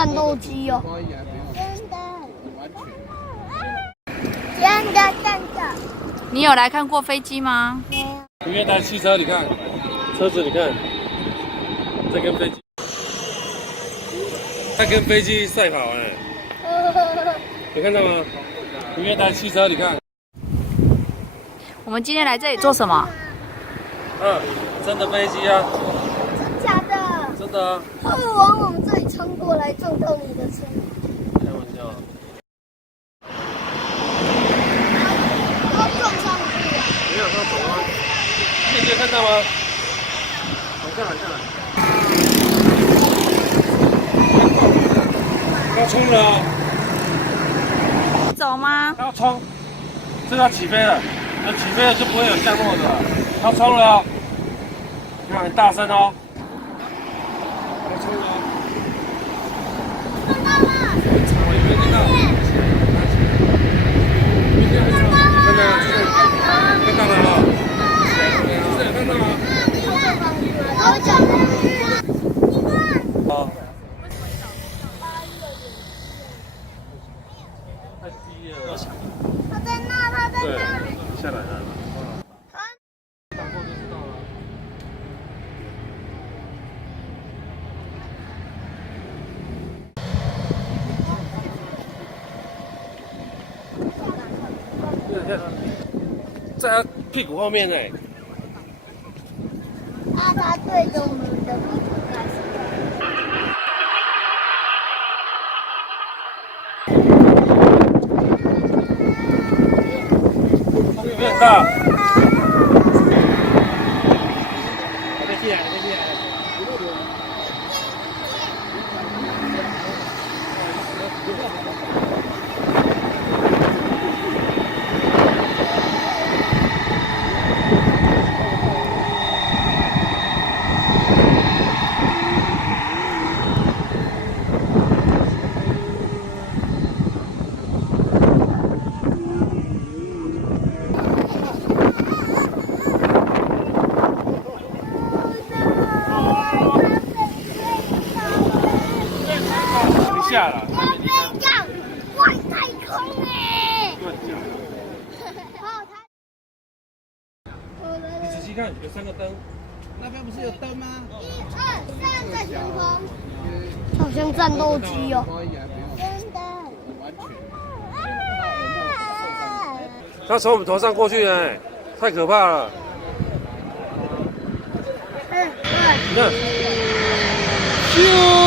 战斗机哦。真的。你有来看过飞机吗？没有。明月台汽车，你看，车子你看，在跟飞机，在跟飞机赛跑哎，有看到吗？明月台汽车，你看。我们今天来这里做什么？真的飞机啊！真假的？真的啊！它会往我们这里冲过来，撞到你的车。开玩笑。要撞上去了。没有，它走啊！你有看到吗？好下来，下来。要冲了哦！走吗？它要冲，这个要起飞了。那起飞了就不会有降落的了。它冲了哦！你看很大声哦。它冲了哦！看到了。我有没有看到？看到了，看到了啊！是有看到吗？好久了。哦。太低了。他在那，他在对，那。下来了。打过就知道了。在他屁股后面呢。他对着我们的屁股开始。风有没有很大？飞机来了，飞机来了。下了，要飞上外太空哎！乱讲。你仔细看，有3个灯。那边不是有灯吗1、2、3在天空，好像战斗机哦。真的。它从我们头上过去哎，太可怕了。你看，咻！